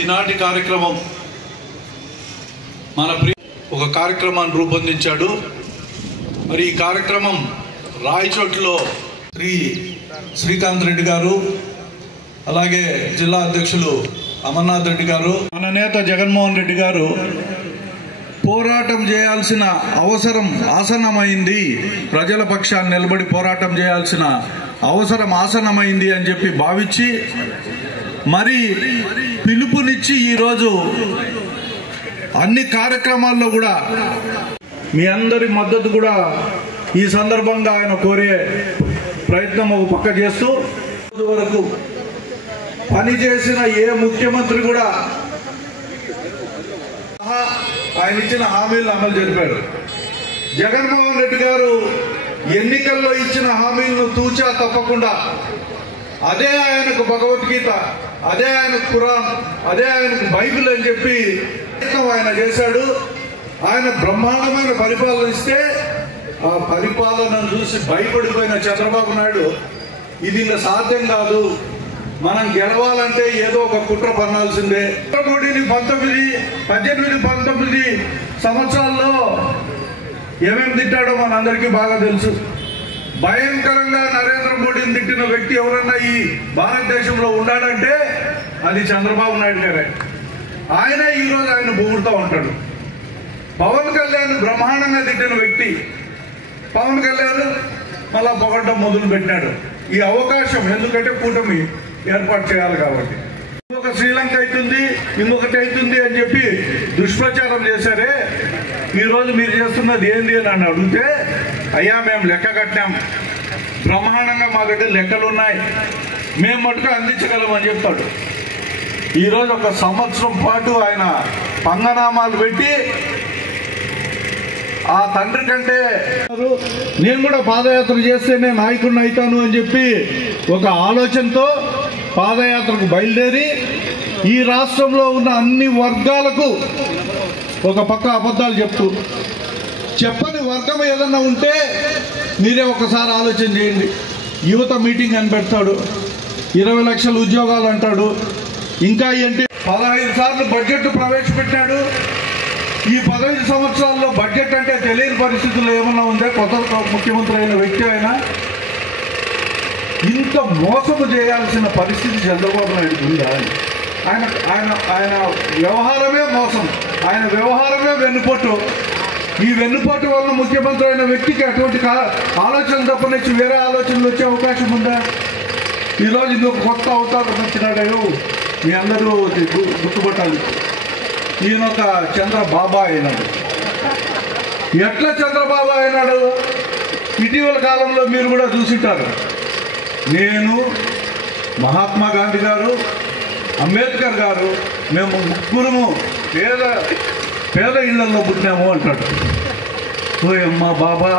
ఈనాటి కార్యక్రమం మన ఒక కార్యక్రమాన్ని రూపొందించాడు. మరి ఈ కార్యక్రమం రాయచోటిలో శ్రీకాంత్ రెడ్డి గారు, అలాగే జిల్లా అధ్యక్షులు అమర్నాథ్ రెడ్డి గారు, మన నేత జగన్మోహన్ రెడ్డి గారు పోరాటం చేయాల్సిన అవసరం ఆసన్నమైంది, ప్రజల పక్షాన్ని నిలబడి పోరాటం చేయాల్సిన అవసరం ఆసన్నమైంది అని చెప్పి భావించి మరి పిలుపునిచ్చి ఈరోజు అన్ని కార్యక్రమాల్లో కూడా మీ అందరి మద్దతు కూడా ఈ సందర్భంగా ఆయన కోరే ప్రయత్నం ఒక పక్క చేస్తూ వరకు పనిచేసిన ఏ ముఖ్యమంత్రి కూడా ఆయన ఇచ్చిన హామీలను అమలు జరిపాడు. జగన్మోహన్ రెడ్డి గారు ఎన్నికల్లో ఇచ్చిన హామీలను తూచా తప్పకుండా అదే ఆయనకు భగవద్గీత, అదే ఆయనకు ఖురాన్, అదే ఆయనకు బైబిల్ అని చెప్పి ఆయన చేశాడు. ఆయన బ్రహ్మాండమైన పరిపాలన ఇస్తే ఆ పరిపాలనను చూసి భయపడిపోయిన చంద్రబాబు నాయుడు ఇది ఇంకా సాధ్యం కాదు, మనం గెలవాలంటే ఏదో ఒక కుట్ర పన్నాల్సిందే. మోడీని 18-19 సంవత్సరాల్లో ఏమేమి తిట్టాడో మనందరికీ బాగా తెలుసు. భయంకరంగా నరేంద్ర మోడీని తిట్టిన వ్యక్తి ఎవరన్నా ఈ భారతదేశంలో ఉన్నాడంటే అది చంద్రబాబు నాయుడు గారే. ఆయనే ఈరోజు ఆయన పొగుడుతూ ఉంటాడు. పవన్ కళ్యాణ్ బ్రహ్మాండంగా తిట్టిన వ్యక్తి. పవన్ కళ్యాణ్ మళ్ళా పొగడ్డం మొదలు పెట్టాడు. ఈ అవకాశం ఎందుకంటే కూటమి ఏర్పాటు చేయాలి కాబట్టి. ఇంకొక శ్రీలంక అవుతుంది, ఇంకొకటి అవుతుంది అని చెప్పి దుష్ప్రచారం చేశారే. ఈరోజు మీరు చేస్తున్నది ఏంది అని అడిగితే, అయ్యా మేము లెక్క కట్టాం, బ్రహ్మాండంగా మా దగ్గర లెక్కలు ఉన్నాయి, మేము మటుకు అందించగలమని చెప్తాడు. ఈరోజు ఒక సంవత్సరం పాటు ఆయన పంగనామాలు పెట్టి ఆ తండ్రి కంటే నేను కూడా పాదయాత్ర చేస్తేనే నాయకుడిని అవుతాను అని చెప్పి ఒక ఆలోచనతో పాదయాత్రకు బయలుదేరి ఈ రాష్ట్రంలో ఉన్న అన్ని వర్గాలకు ఒక పక్క అబద్ధాలు చెప్తూ, చెప్పని వర్గం ఏదన్నా ఉంటే మీరే ఒకసారి ఆలోచన చేయండి. యువత మీటింగ్ అని పెడతాడు, 20 లక్షల ఉద్యోగాలు అంటాడు, ఇంకా ఏంటి 15 సార్లు బడ్జెట్ ప్రవేశపెట్టాడు. ఈ 15 సంవత్సరాల్లో బడ్జెట్ అంటే తెలియని పరిస్థితుల్లో ఏమన్నా ఉందే? కొత్త ముఖ్యమంత్రి అయిన వ్యక్తి అయినా ఇంత మోసము చేయాల్సిన పరిస్థితి చంద్రబాబు నాయుడు ఉందా? ఆయన వ్యవహారమే మోసం, ఆయన వ్యవహారమే వెన్నుపోటు. ఈ వెన్నుపోటు వల్ల ముఖ్యమంత్రి అయిన వ్యక్తికి అటువంటి ఆలోచన తప్పనిచ్చి వేరే ఆలోచనలు వచ్చే అవకాశం ఉందా? ఈరోజు ఇంకొక కొత్త అవతారం వచ్చినాడు, మీ అందరూ గుర్తుపట్టాలి. ఈయనొక చంద్రబాబా అయినాడు. ఎట్లా చంద్రబాబా అయినాడు? ఇటీవల కాలంలో మీరు కూడా చూసింటారు. నేను, మహాత్మా గాంధీ గారు, అంబేద్కర్ గారు, మేము ముగ్గురము పేద ఇళ్లలో పుట్టినాము అంటాడు. ఓయమ్మా బాబా,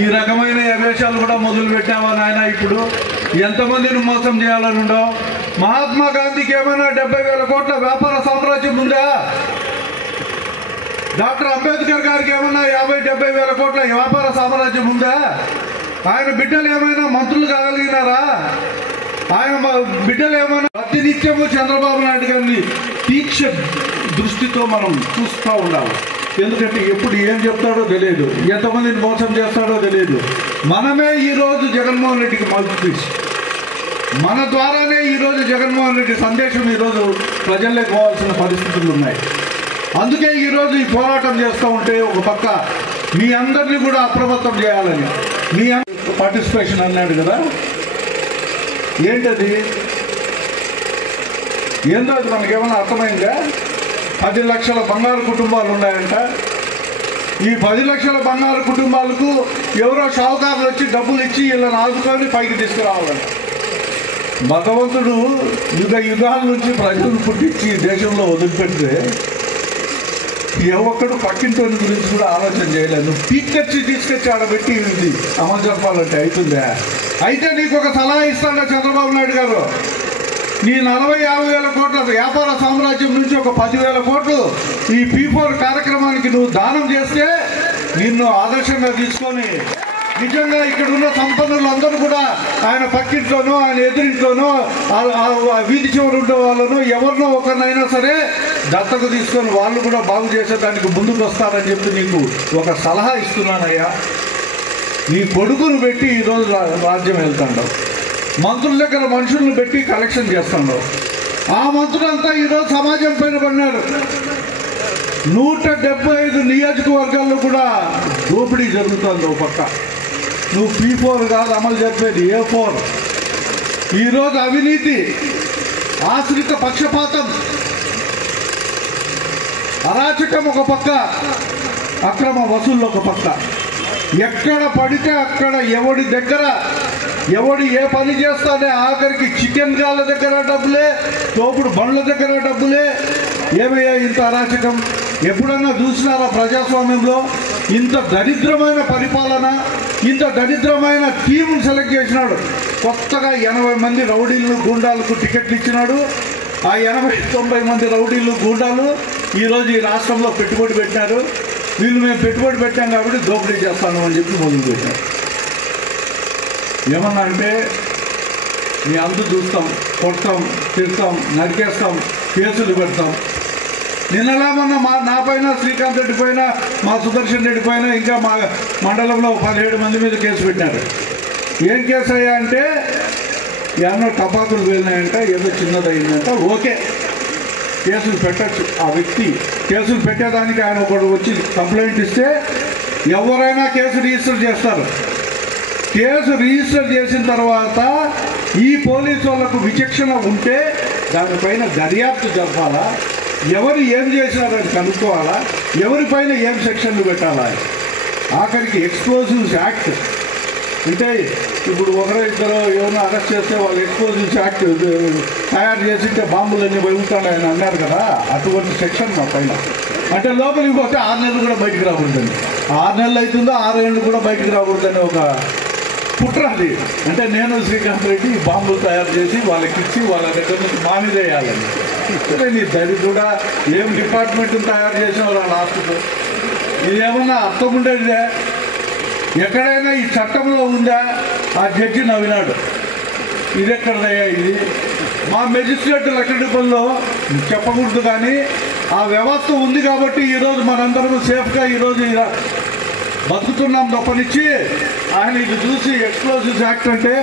ఈ రకమైన వేషాలు కూడా మొదలు పెట్టావా నాయన? ఇప్పుడు ఎంతమందిని మోసం చేయాలని ఉండవు? మహాత్మా గాంధీకి ఏమైనా 70,000 కోట్ల వ్యాపార సామ్రాజ్యం ఉందా? డాక్టర్ అంబేద్కర్ గారికి ఏమైనా 50-70 వేల కోట్ల వ్యాపార సామ్రాజ్యం ఉందా? ఆయన బిడ్డలు ఏమైనా మంత్రులు కాగలిగినారా? ఆయన బిడ్డలు ఏమైనా? ప్రతినిత్యము చంద్రబాబు నాయుడు గారిని తీక్ష దృష్టితో మనం చూస్తూ ఉండాలి. ఎందుకంటే ఎప్పుడు ఏం చెప్తాడో తెలియదు, ఎంతమందిని మోసం చేస్తాడో తెలియదు. మనమే ఈరోజు జగన్మోహన్ రెడ్డికి మద్దతు ఇచ్చి, మన ద్వారానే ఈరోజు జగన్మోహన్ రెడ్డి సందేశం ఈరోజు ప్రజల్లోకి పోవాల్సిన పరిస్థితులు ఉన్నాయి. అందుకే ఈరోజు ఈ పోరాటం చేస్తూ ఉంటే ఒక పక్క మీ అందరినీ కూడా అప్రమత్తం చేయాలని, మీ పార్టిసిపేషన్ అన్నాడు కదా, ఏంటది? ఏందో అది మనకేమైనా అర్థమైందా? 10 లక్షల బంగారు కుటుంబాలు ఉన్నాయంట. ఈ 10 లక్షల బంగారు కుటుంబాలకు ఎవరో షావుకారులు వచ్చి డబ్బులు ఇచ్చి వీళ్ళని ఆదుకొని పైకి తీసుకురావాలంట. భగవంతుడు యుగాల నుంచి ప్రజలను పుట్టించి దేశంలో వదిలిపెడితే ఏ ఒక్కడు పక్కింటోని గురించి కూడా ఆలోచన చేయలేదు. నువ్వు పీక్కొచ్చి తీసుకొచ్చి ఆడబెట్టి ఇది అమలు జరపాలంటే అవుతుందా? అయితే నీకు ఒక సలహా ఇస్తాడా చంద్రబాబు నాయుడు గారు? నీ 40-50 వేల కోట్ల వ్యాపార సామ్రాజ్యం నుంచి ఒక 10,000 కోట్లు ఈ P4 కార్యక్రమానికి నువ్వు దానం చేస్తే నిన్ను ఆదర్శంగా తీసుకొని నిజంగా ఇక్కడ ఉన్న సంపన్నులందరూ కూడా ఆయన పక్కింట్లోనో ఆయన ఎదురింట్లోనో వీధి చివరి ఉండే వాళ్ళను ఎవరినో ఒకరినైనా సరే దత్తకు తీసుకొని వాళ్ళు కూడా బాగు చేసేదానికి ముందుకు వస్తారని చెప్పి నీకు ఒక సలహా ఇస్తున్నానయ్యా. నీ కొడుకును పెట్టి ఈరోజు రాజ్యం వెళ్తాడు, మంత్రుల దగ్గర మనుషులను పెట్టి కలెక్షన్ చేస్తాడు. ఆ మంత్రులంతా ఈరోజు సమాజం పైన పడినారు. 175 నియోజకవర్గాల్లో కూడా దోపిడీ జరుగుతుంది. ఒక పక్క నువ్వు P4 కాదు అమలు జరిపేది, A4. ఈరోజు అవినీతి, ఆశ్రిత పక్షపాతం, అరాచకం ఒక పక్క, అక్రమ వసూళ్ళు ఒక పక్క. ఎక్కడ పడితే అక్కడ ఎవడి దగ్గర ఎవడు ఏ పని చేస్తానే ఆఖరికి చికెన్ గాళ్ళ దగ్గర డబ్బులే, తోపుడు బండ్ల దగ్గర డబ్బులే. ఏమయ్యా ఇంత అరాచకం? ఎప్పుడన్నా చూసినారా ప్రజాస్వామ్యంలో ఇంత దరిద్రమైన పరిపాలన? ఇంత దరిద్రమైన టీమును సెలెక్ట్ చేసినాడు. కొత్తగా 80 మంది రౌడీలు గూండాలకు టికెట్లు ఇచ్చినాడు. ఆ 80-90 మంది రౌడీలు గూండాలు ఈరోజు ఈ రాష్ట్రంలో పెట్టుబడి పెట్టినారు. వీళ్ళు మేము పెట్టుబడి పెట్టాం కాబట్టి దోపిడీ చేస్తాను అని చెప్పి మొదలు పెట్టారు. ఏమన్నా అంటే మీ అందు చూస్తాం, కొడతాం, తిడతాం, నరికేస్తాం, కేసులు పెడతాం. నిన్నలా మొన్న నా పైన, శ్రీకాంత్ రెడ్డి పైన, మా సుదర్శన్ రెడ్డి పైన, ఇంకా మా మండలంలో 17 మంది మీద కేసు పెట్టినారు. ఏం కేసు అయ్యా అంటే ఏమన్నా టపాకులు వెళ్ళినాయంట, ఏదో చిన్నదయిందంట. ఓకే, కేసులు పెట్టచ్చు. ఆ వ్యక్తి కేసులు పెట్టేదానికి ఆయన ఒకడు వచ్చి కంప్లైంట్ ఇస్తే ఎవరైనా కేసు రిజిస్టర్ చేస్తారు. కేసు రిజిస్టర్ చేసిన తర్వాత ఈ పోలీసు వాళ్ళకు విచక్షణ ఉంటే దానిపైన దర్యాప్తు జరపాలా, ఎవరు ఏం చేసినారని కనుక్కోవాలా, ఎవరిపైన ఏం సెక్షన్లు పెట్టాలా. ఆఖరికి ఎక్స్ప్లోజివ్స్ యాక్ట్ అంటే ఇప్పుడు ఒకరో ఇద్దరు ఎవరినో అరెస్ట్ చేస్తే వాళ్ళు ఎక్స్ప్లోజివ్స్ యాక్ట్ తయారు చేసింటే బాంబులన్నీ వెళ్తాడని అన్నారు కదా, అటువంటి సెక్షన్ మా పైన. అంటే లోపలికి పోతే 6 నెలలు కూడా బయటకు రాకూడదని, 6 నెలలు అవుతుందో 6 ఏళ్ళు కూడా బయటకు రాకూడదని ఒక కుట్ర అది. అంటే నేను శ్రీకాంత్ రెడ్డి బాంబులు తయారు చేసి వాళ్ళకి ఇచ్చి వాళ్ళ దగ్గర నుంచి మానిదేయాలని. అంటే నీ దరిద్రుడా, ఏం డిపార్ట్మెంట్ తయారు చేసిన వాళ్ళ లాస్ట్కు ఇదేమన్నా అర్థం ఉండేదే? ఎక్కడైనా ఈ చట్టంలో ఉందా? ఆ జడ్జి నవ్వినాడు. ఇది ఎక్కడదయ్యా ఇది? మా మెజిస్ట్రేట్ లక్కడిపల్లిలో చెప్పకూడదు కానీ ఆ వ్యవస్థ ఉంది కాబట్టి ఈరోజు మనందరం సేఫ్గా ఈరోజు బతుకుతున్నాం తప్పనిచ్చి. ఆయన ఇది చూసి ఎక్స్ప్లోజివ్స్ యాక్ట్ అంటే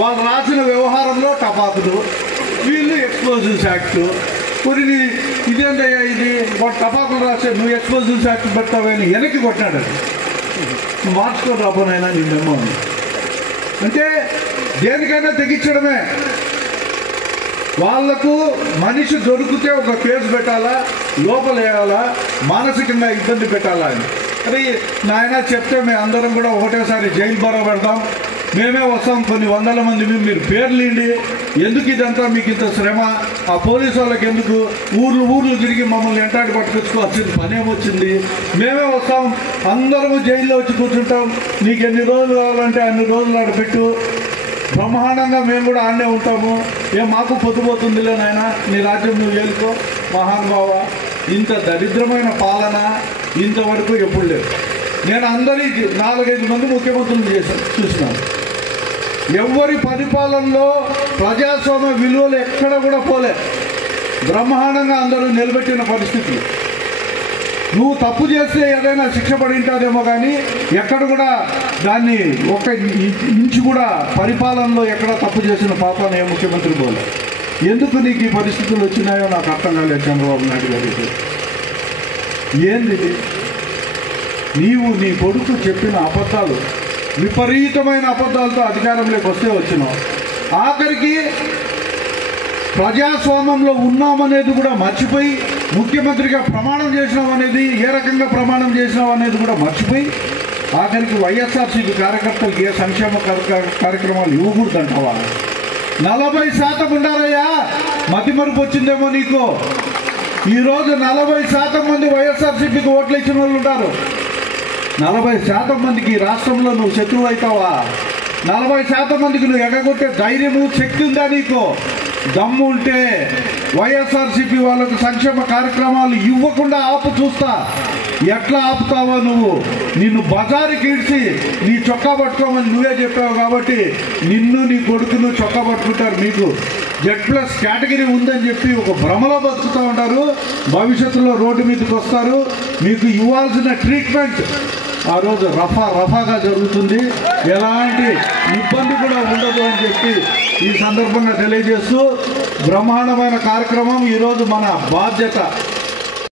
వాళ్ళు రాసిన వ్యవహారంలో టపాకులు, వీళ్ళు ఎక్స్ప్లోజివ్స్ యాక్ట్. కొన్ని ఇదేంటయ్యా ఇది? వాడు టపాకులు రాసే నువ్వు ఎక్స్ప్లోజివ్స్ యాక్ట్ పెట్టావని వెనక్కి కొట్టినాడు. మార్చుకొని రాబోనైనా నిన్నేమో అంటే దేనికైనా తెగించడమే. వాళ్లకు మనిషి దొరికితే ఒక కేసు పెట్టాలా, లోపలేయాలా, మానసికంగా ఇబ్బంది పెట్టాలా అని. అరే నాయన చెప్తే మేము అందరం కూడా ఒకటేసారి జైలు బర పెడతాం, మేమే వస్తాం, కొన్ని 100 మంది మీరు పేర్లు ఇండి. ఎందుకు ఇదంతా మీకు ఇంత శ్రమ? ఆ పోలీసు వాళ్ళకి ఎందుకు? ఊర్లు తిరిగి మమ్మల్ని ఎంటాడి పట్టుకొచ్చుకోవాల్సింది పనేమొచ్చింది? మేమే వస్తాం, అందరము జైల్లో వచ్చి కూర్చుంటాం, నీకు ఎన్ని రోజులు కావాలంటే అన్ని రోజులు ఆడ పెట్టు, బ్రహ్మాండంగా మేము కూడా ఆడనే ఉంటాము. మాకు పొద్దుపోతుందిలే నాయన, నీ రాజ్యం నువ్వు ఏలుకో మహానుభావ. ఇంత దరిద్రమైన పాలన ఇంతవరకు ఎప్పుడు లేదు. నేను అందరికీ 4-5 మంది ముఖ్యమంత్రులు చూసినాను. ఎవరి పరిపాలనలో ప్రజాస్వామ్య విలువలు ఎక్కడ కూడా పోలే. బ్రహ్మాండంగా అందరూ నిలబెట్టిన పరిస్థితి. నువ్వు తప్పు చేస్తే ఏదైనా శిక్ష పడి ఉంటాదేమో కానీ ఎక్కడ కూడా దాన్ని ఒక ఇంచు కూడా పరిపాలనలో ఎక్కడ తప్పు చేసిన పాపాన ఏ ముఖ్యమంత్రి పోలే. ఎందుకు నీకు ఈ పరిస్థితులు వచ్చినాయో నాకు అర్థం కాలేదు చంద్రబాబు నాయుడు గారికి. ఏంది నీవు నీ కొడుకు చెప్పిన అబద్ధాలు, విపరీతమైన అబద్ధాలతో అధికారంలోకి వస్తే వచ్చినావు. ఆఖరికి ప్రజాస్వామ్యంలో ఉన్నామనేది కూడా మర్చిపోయి, ముఖ్యమంత్రిగా ప్రమాణం చేసినాం అనేది, ఏ రకంగా ప్రమాణం చేసినాం అనేది కూడా మర్చిపోయి, ఆఖరికి వైఎస్ఆర్సీపీ కార్యకర్తలకు ఏ సంక్షేమ కార్యక్రమాలు ఇవ్వకూడదంటావా? 40% ఉండారయ్యా. మతిమరుపు వచ్చిందేమో నీకు. ఈరోజు 40% మంది వైఎస్ఆర్సీపీకి ఓట్లు ఇచ్చిన వాళ్ళు ఉంటారు. 40% మందికి ఈ రాష్ట్రంలో నువ్వు శత్రువు అవుతావా? 40% మందికి నువ్వు ఎగగొట్టే ధైర్యము, శక్తి ఉందా నీకు? దమ్ము ఉంటే వైఎస్ఆర్సీపీ వాళ్ళకు సంక్షేమ కార్యక్రమాలు ఇవ్వకుండా ఆపు చూస్తా. ఎట్లా ఆపుతావో నువ్వు? నిన్ను బజారుకి ఈడ్చి నీ చొక్కా పట్టుకోమని నువ్వే చెప్పావు కాబట్టి నిన్ను నీ కొడుకును చొక్కా పట్టుకుంటారు. మీకు Z+ కేటగిరీ ఉందని చెప్పి ఒక భ్రమలో బతుకుతూ ఉంటారు. భవిష్యత్తులో రోడ్డు మీదకి వస్తారు. మీకు ఇవ్వాల్సిన ట్రీట్మెంట్ ఆ రోజు రఫాగా జరుగుతుంది. ఎలాంటి ఇబ్బంది కూడా ఉండదు అని చెప్పి ఈ సందర్భంగా తెలియజేస్తూ బ్రహ్మాండమైన కార్యక్రమం. ఈరోజు మన బాధ్యత